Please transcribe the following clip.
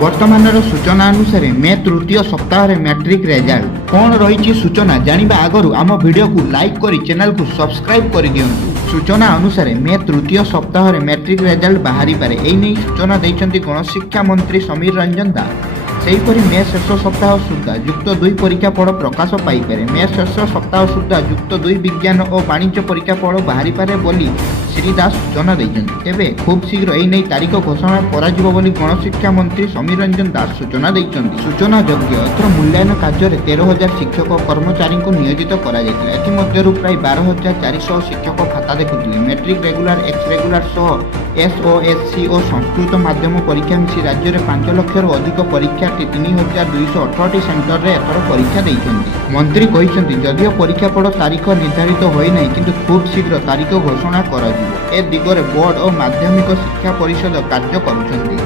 वर्तमानर सूचना अनुसार मे तृतीय सप्ताह मैट्रिक रेजल्ट कौन रही सूचना जानिबा आगरु आम वीडियो को लाइक करी चैनल को सब्सक्राइब कर दियंतु। सूचना अनुसार मे तृतीय सप्ताह मैट्रिक रेजल्ट बाहरी पारे एने सूचना देइछन्ति गणशिक्षा मंत्री समीर रंजन दास। सेहीपरि मे शेष सप्ताह सुधा युक्त 2 परीक्षा फल प्रकाश पाइपे। मे शेष सप्ताह सुधा युक्त 2 विज्ञान और वाणिज्य परीक्षा फल बाहरी पारे बोली श्री दास सूचना देइछन्ति। तेबे खूब शीघ्र एने तारीख घोषणा कराजिबो बोली गणशिक्षा मंत्री समीर रंजन दास सूचना देइछन्ति। सूचना योग्य एथर मूल्यांकन कार्य 13,000 शिक्षक कर्मचारी को नियोजित करा जायतिला। एथि मध्यरु प्राय 12,400 शिक्षक खाता देखुथिले। मैट्रिक रेगुलर एक्स रेगुलर सह एसओएससी और संस्कृत माध्यम परीक्षा मिसी राज्य में 5 लाख अधिक परीक्षार्थी 3,218 सेंटर में एथर परीक्षा देइछन्ति। मंत्री कहिसन्ति जदियो परीक्षा फल तारीख निर्धारित होई नै किंतु खूब शीघ्र तारीख घोषणा कराजिबो। ए दिगरे बोर्ड और माध्यमिक शिक्षा परिषद कार्य करुछन्ति।